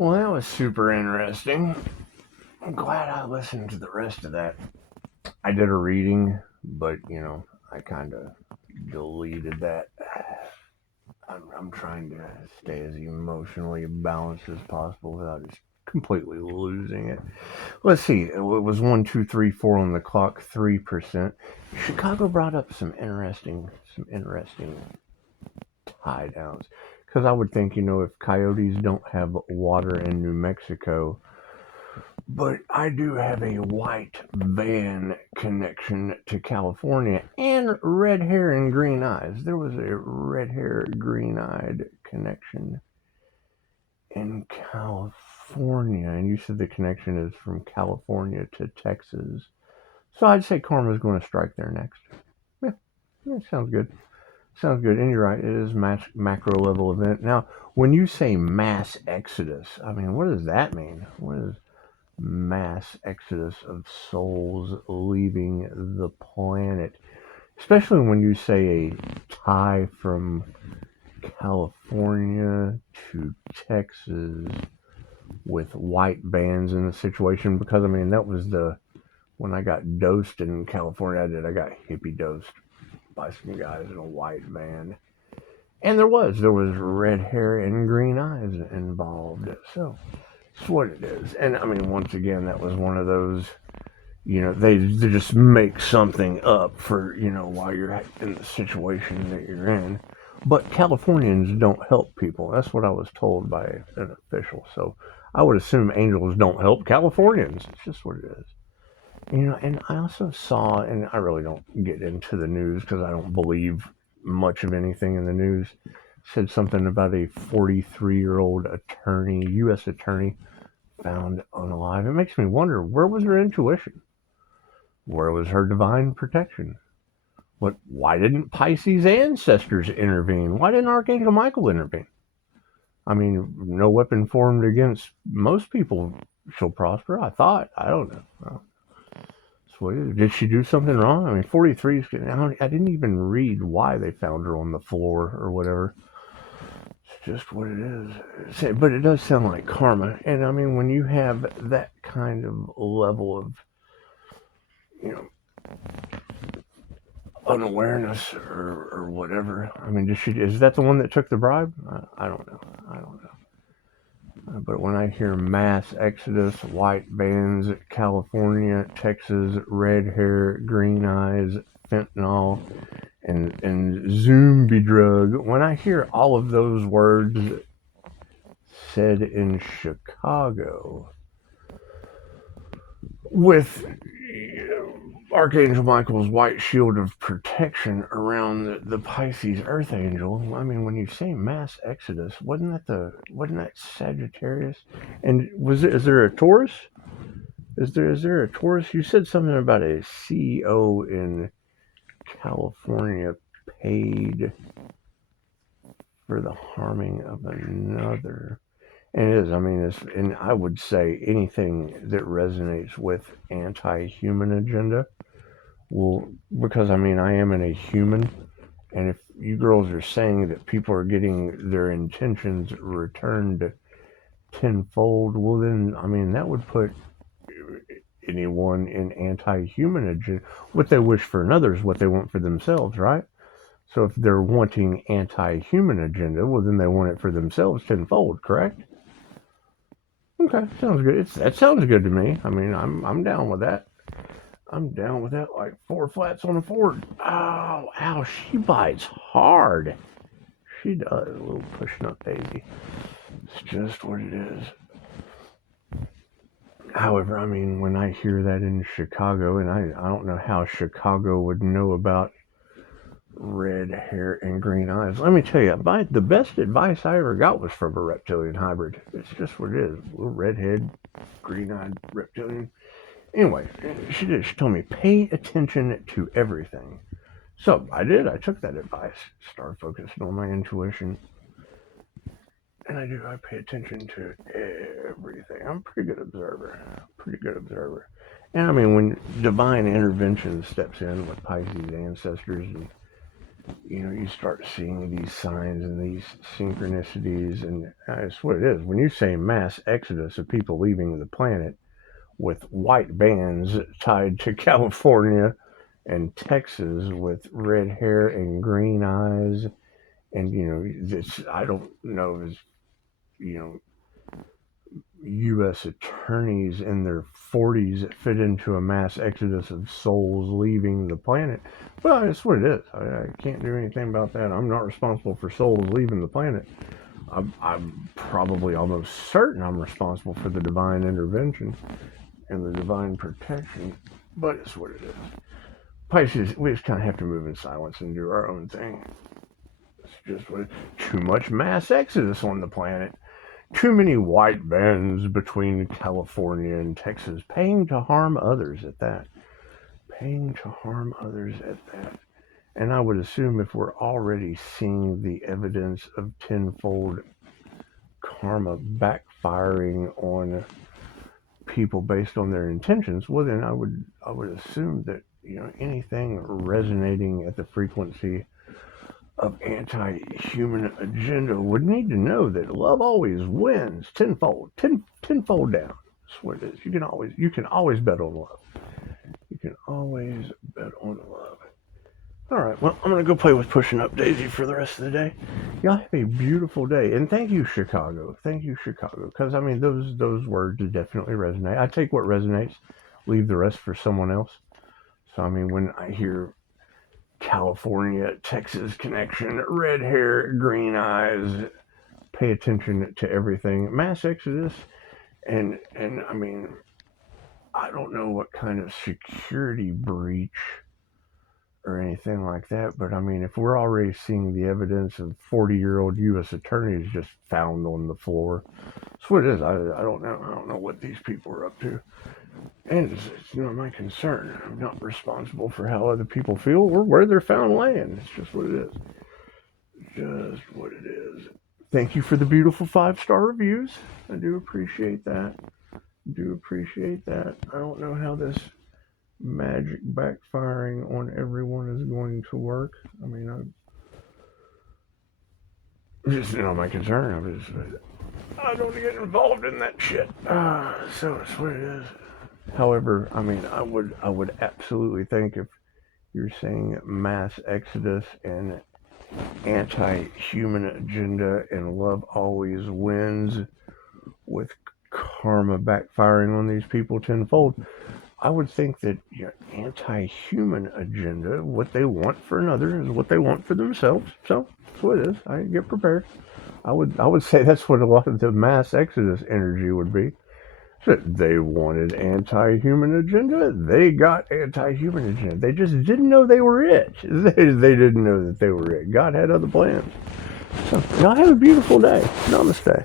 Well, that was super interesting. I'm glad I listened to the rest of that. I did a reading, but I kind of deleted that. I'm trying to stay as emotionally balanced as possible without just completely losing it. Let's see. It was 1, 2, 3, 4 on the clock, 3%. Chicago brought up some interesting tie downs. Because I would think, if coyotes don't have water in New Mexico, but I do have a white van connection to California and red hair and green eyes. There was a red hair, green eyed connection in California. And you said the connection is from California to Texas. So I'd say karma's going to strike there next. Yeah, sounds good. Sounds good. And you're right, it is macro level event. Now, when you say mass exodus, I mean, what does that mean? What is mass exodus of souls leaving the planet? Especially when you say a tie from California to Texas with white bands in the situation. Because, I mean, that was when I got dosed in California, I got hippie dosed by some guys in a white van. And there was red hair and green eyes involved. So it's what it is. And I mean, once again, that was one of those, they just make something up for, while you're in the situation that you're in. But Californians don't help people. That's what I was told by an official. So I would assume angels don't help Californians. It's just what it is. And I also saw, and I really don't get into the news because I don't believe much of anything in the news, said something about a 43-year-old attorney, U.S. attorney, found unalive. It makes me wonder, where was her intuition? Where was her divine protection? Why didn't Pisces ancestors intervene? Why didn't Archangel Michael intervene? I mean, no weapon formed against most people shall prosper, I thought. I don't know. Did she do something wrong? I mean, 43 is I didn't even read why they found her on the floor or whatever. It's just what it is. But it does sound like karma. And I mean, when you have that kind of level of, unawareness or whatever. I mean, is that the one that took the bribe? I don't know. But when I hear mass exodus, white bands, California, Texas, red hair, green eyes, fentanyl, and zombie drug, when I hear all of those words said in Chicago with Archangel Michael's white shield of protection around the Pisces Earth Angel. I mean, when you say mass exodus, wasn't that Sagittarius? And is there a Taurus? Is there a Taurus? You said something about a CEO in California paid for the harming of another. And it is, I mean, and I would say anything that resonates with anti-human agenda. Well, because I mean, I am a human, and if you girls are saying that people are getting their intentions returned tenfold, well then, I mean, that would put anyone in anti-human agenda. What they wish for another is what they want for themselves, right? So if they're wanting anti-human agenda, well then they want it for themselves tenfold, correct? Okay, sounds good. That sounds good to me. I mean, I'm down with that. I'm down with that. Like 4 flats on a Ford. Oh, ow! She bites hard. She does. A little pushing up daisy. It's just what it is. However, I mean, when I hear that in Chicago, and I don't know how Chicago would know about red hair and green eyes. Let me tell you, the best advice I ever got was from a reptilian hybrid. It's just what it is. A little redhead, green-eyed reptilian. Anyway, she told me, pay attention to everything. So I did. I took that advice. Start focusing on my intuition. And I pay attention to everything. I'm a pretty good observer. And I mean, when divine intervention steps in with Pisces ancestors and you start seeing these signs and these synchronicities, and that's what it is. When you say mass exodus of people leaving the planet with white bands tied to California and Texas with red hair and green eyes, and this, I don't know, is, you know, U.S. attorneys in their 40s that fit into a mass exodus of souls leaving the planet. Well, that's what it is. I can't do anything about that. I'm not responsible for souls leaving the planet. I'm probably almost certain I'm responsible for the divine intervention and the divine protection, but it's what it is. Pisces, we just kind of have to move in silence and do our own thing. It's just what too much mass exodus on the planet. Too many white bands between California and Texas, paying to harm others at that. Paying to harm others at that. And I would assume if we're already seeing the evidence of tenfold karma backfiring on people based on their intentions, well then I would assume that anything resonating at the frequency of anti-human agenda would need to know that love always wins tenfold down. That's what it is. You can always bet on love. You can always bet on love. All right, well, I'm gonna go play with Pushing Up Daisy for the rest of the day. Y'all have a beautiful day, and thank you, Chicago. Thank you, Chicago, because I mean those words definitely resonate. I take what resonates, leave the rest for someone else. So I mean, when I hear California, Texas connection, red hair, green eyes, pay attention to everything, mass exodus, and I mean, I don't know what kind of security breach or anything like that, but I mean, if we're already seeing the evidence of 40-year-old U.S. attorneys just found on the floor, that's what it is. I don't know what these people are up to, and it's not my concern. I'm not responsible for how other people feel or where they're found laying. It's just what it is. Just what it is. Thank you for the beautiful 5-star reviews. I do appreciate that. I don't know how this magic backfiring on everyone is going to work. I mean, I'm just not my concern. I don't get involved in that shit. So that's what it is. However, I mean, I would absolutely think if you're saying mass exodus and anti-human agenda and love always wins with karma backfiring on these people tenfold, I would think that anti-human agenda, what they want for another is what they want for themselves. So that's what it is. I get prepared. I would say that's what a lot of the mass exodus energy would be. So they wanted anti-human agenda. They got anti-human agenda. They just didn't know they were it. They didn't know that they were it. God had other plans. So y'all have a beautiful day. Namaste.